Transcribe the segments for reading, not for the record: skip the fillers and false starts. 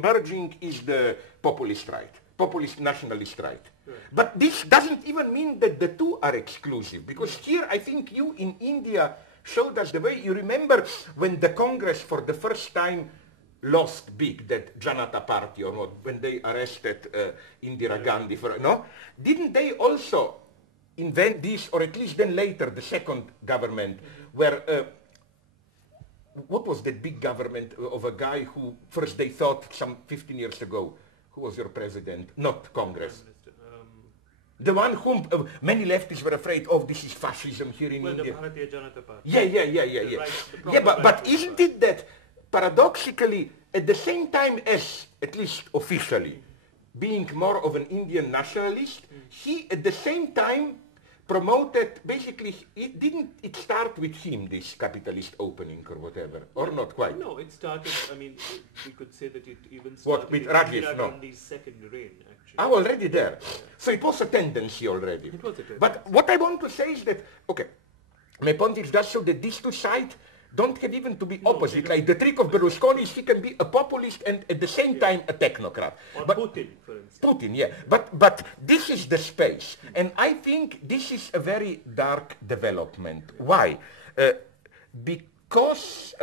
emerging is the populist right, populist nationalist right. But this doesn't even mean that the two are exclusive, because here I think you in India showed us the way. You remember when the Congress for the first time lost big, that Janata Party or not, when they arrested Indira Gandhi for, no? Didn't they also invent this, or at least then later, the second government, where, what was that big government of a guy who first they thought some 15 years ago, who was your president? Not Congress. The one whom many leftists were afraid of, this is fascism here in India. The Bharatiya Janata Party. Yeah, but isn't it that paradoxically, at the same time as, at least officially, being more of an Indian nationalist, he at the same time promoted, basically, didn't it start with him, this capitalist opening or whatever, or not quite? No, it started, I mean, we could say that it even started with Rajiv, Indira Gandhi's second reign, actually. Ah, already there. Yeah. So it was a tendency already. It was a tendency. But what I want to say is that, okay, my point is just so that these two sides don't have even to be opposite. Like the trick of Berlusconi is he can be a populist and at the same time a technocrat. Or Putin, for instance. Putin, yeah. But this is the space. And I think this is a very dark development. Why? Because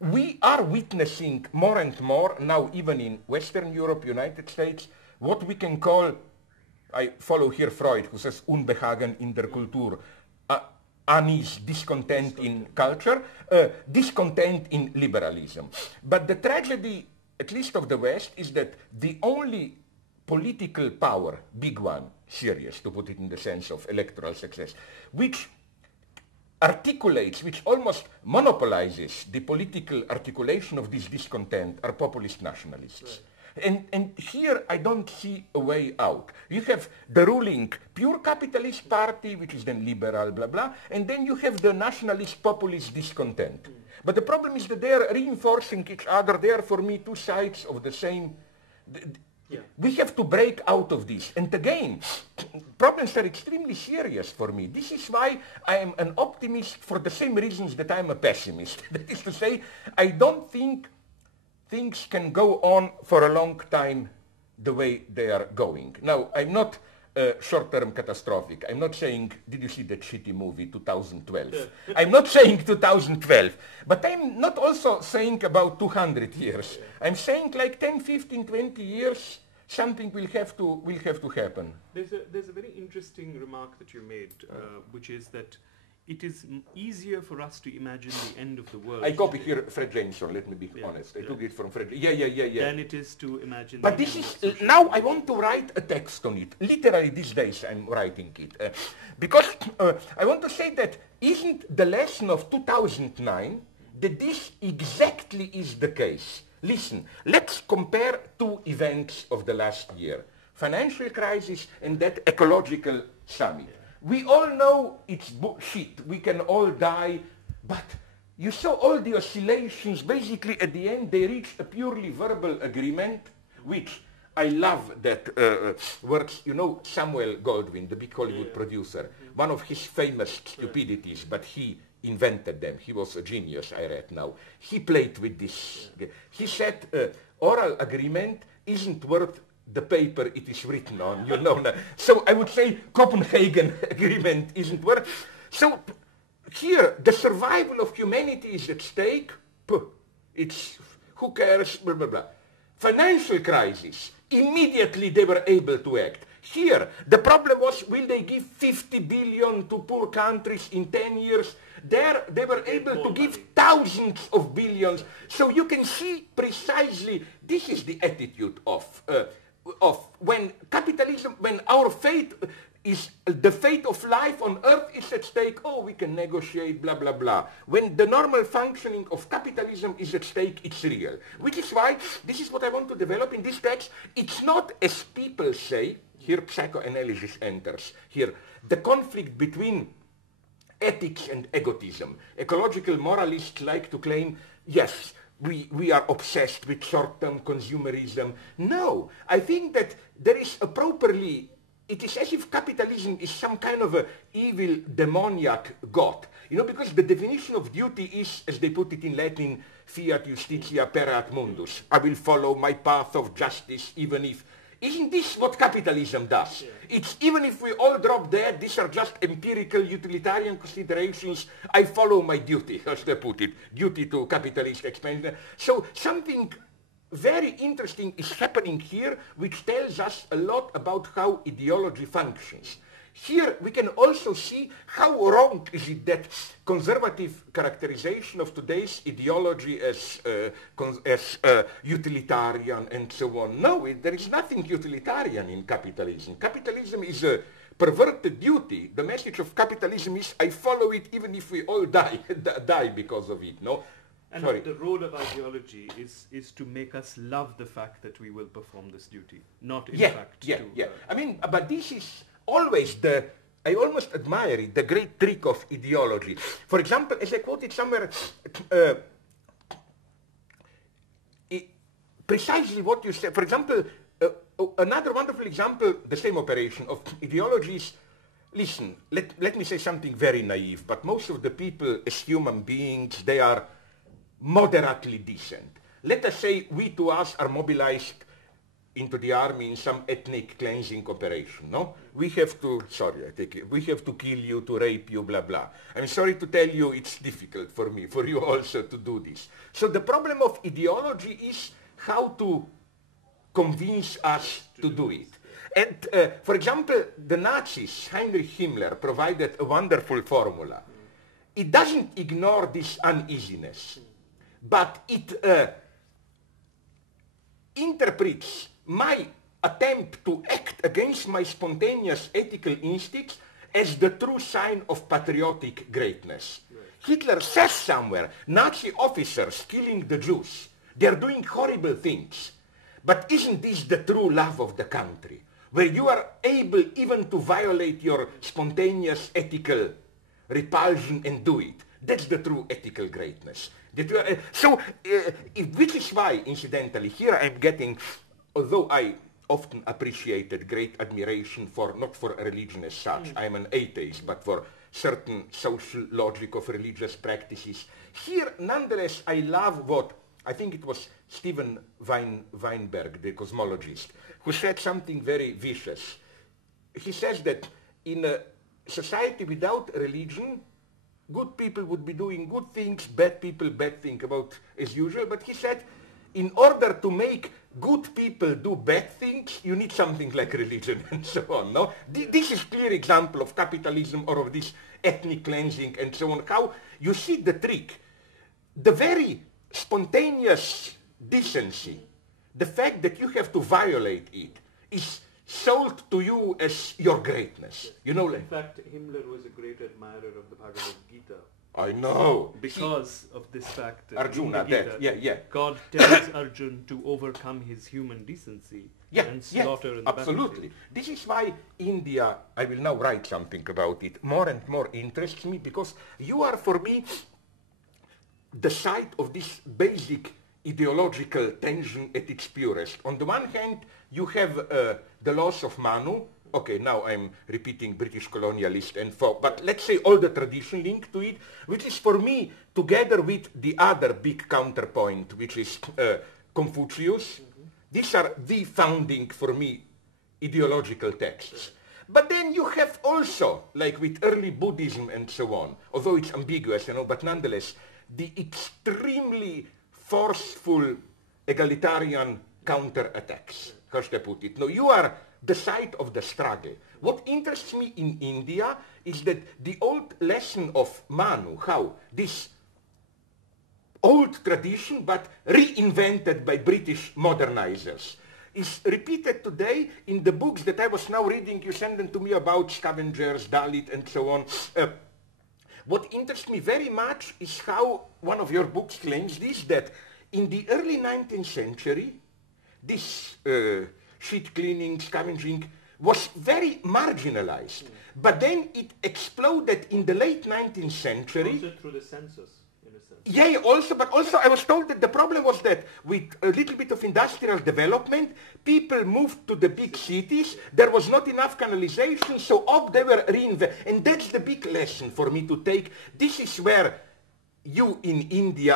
we are witnessing more and more, now even in Western Europe, United States, what we can call, I follow here Freud, who says Unbehagen in der Kultur, unease, discontent in culture, discontent in liberalism. But the tragedy, at least of the West, is that the only political power, big one, serious, to put it in the sense of electoral success, which articulates, which almost monopolizes the political articulation of this discontent, are populist nationalists. Right. And here I don't see a way out. You have the ruling pure capitalist party, which is then liberal, blah, blah, and then you have the nationalist populist discontent. But the problem is that they are reinforcing each other. They are, for me, two sides of the same. We have to break out of this. And again, problems are extremely serious for me. This is why I am an optimist for the same reasons that I'm a pessimist. That is to say, I don't think things can go on for a long time the way they are going. Now, I'm not short-term catastrophic. I'm not saying, did you see that shitty movie, 2012? I'm not saying 2012. But I'm not also saying about 200 years. I'm saying like 10, 15, 20 years, something will have to happen. There's a very interesting remark that you made, which is that it is easier for us to imagine the end of the world. I copy here Fred Jameson, let me be honest. I took it from Fred. Yeah. Than it is to imagine. But this is, now I want to write a text on it. Literally these days I'm writing it. Because I want to say that isn't the lesson of 2009 that this exactly is the case. Listen, let's compare two events of the last year. Financial crisis and that ecological summit. We all know it's bullshit, we can all die, but you saw all the oscillations, basically at the end they reached a purely verbal agreement, which I love that works, you know, Samuel Goldwyn, the big Hollywood producer, one of his famous stupidities, but he invented them, he was a genius, I read now. He played with this, he said oral agreement isn't worth the paper it is written on, you know. So I would say Copenhagen Agreement isn't worth. So here, the survival of humanity is at stake. It's, who cares, blah, blah, blah. Financial crisis, immediately they were able to act. Here, the problem was, will they give 50 billion to poor countries in 10 years? There, they were able to give thousands of billions. So you can see precisely, this is the attitude of when capitalism, when our fate is, the fate of life on earth is at stake, oh, we can negotiate, blah, blah, blah. When the normal functioning of capitalism is at stake, it's real. Which is why, this is what I want to develop in this text, it's not as people say, here psychoanalysis enters, here, the conflict between ethics and egotism. Ecological moralists like to claim, yes, we are obsessed with short-term consumerism. No, I think that there is a properly it is as if capitalism is some kind of a evil, demoniac god. You know, because the definition of duty is, as they put it in Latin, fiat justitia perat mundus. I will follow my path of justice even if... Isn't this what capitalism does? Yeah. It's even if we all drop dead, these are just empirical utilitarian considerations. I follow my duty, as they put it, duty to capitalist expansion. So something very interesting is happening here, which tells us a lot about how ideology functions. Here we can also see how wrong is it that conservative characterization of today's ideology as utilitarian and so on. No, there is nothing utilitarian in capitalism. Capitalism is a perverted duty. The message of capitalism is I follow it even if we all die because of it. No. And the role of ideology is to make us love the fact that we will perform this duty, not in fact to... I mean, but this is always I almost admire it, the great trick of ideology. For example, as I quoted somewhere, precisely what you said. For example, another wonderful example, the same operation of ideologies. Listen, let me say something very naive, but most of the people as human beings, they are moderately decent. Let us say we to us are mobilized into the army in some ethnic cleansing operation, no? We have to, we have to kill you, to rape you, blah, blah. I'm sorry to tell you it's difficult for me, for you also to do this. So the problem of ideology is how to convince us to do it. And for example, the Nazis, Heinrich Himmler, provided a wonderful formula. It doesn't ignore this uneasiness, but it interprets my attempt to act against my spontaneous ethical instincts as the true sign of patriotic greatness. Right. Hitler says somewhere, Nazi officers killing the Jews, they're doing horrible things. But isn't this the true love of the country, where you are able even to violate your spontaneous ethical repulsion and do it? That's the true ethical greatness. Which is why, incidentally, here I'm getting, although I often appreciated great admiration for, not for religion as such, I'm an atheist, but for certain social logic of religious practices. Here, nonetheless, I love what, I think it was Steven Weinberg, the cosmologist, who said something very vicious. He says that in a society without religion, good people would be doing good things, bad people bad things about as usual. But he said, in order to make good people do bad things, you need something like religion and so on. No? This is a clear example of capitalism or of this ethnic cleansing and so on. How you see the trick. The very spontaneous decency, the fact that you have to violate it, is sold to you as your greatness. Yes. You know, in fact, Himmler was a great admirer of the Bhagavad Gita. I know. Because of this fact that Arjuna, Gita, God tells Arjuna to overcome his human decency and slaughter in the absolutely. This is why India, I will now write something about it, more and more interests me, because you are for me the site of this basic ideological tension at its purest. On the one hand, you have the laws of Manu. Okay, now I'm repeating British colonialist and folk, but let's say all the tradition linked to it, which is for me, together with the other big counterpoint, which is Confucius. These are the founding, for me, ideological texts. But then you have also, like with early Buddhism and so on, although it's ambiguous, you know, but nonetheless, the extremely forceful egalitarian counterattacks, how should I put it? No, you are the site of the struggle. What interests me in India is that the old lesson of Manu, how this old tradition, but reinvented by British modernizers, is repeated today in the books that I was now reading. You sent them to me about scavengers, Dalit, and so on. What interests me very much is how one of your books claims this, that in the early 19th century, this sheet cleaning, scavenging was very marginalized. But then it exploded in the late 19th century. Also through the census. in a sense. Yeah, but also I was told that the problem was that with a little bit of industrial development, people moved to the big cities, there was not enough canalization, so they were reinvested. And that's the big lesson for me to take. This is where you in India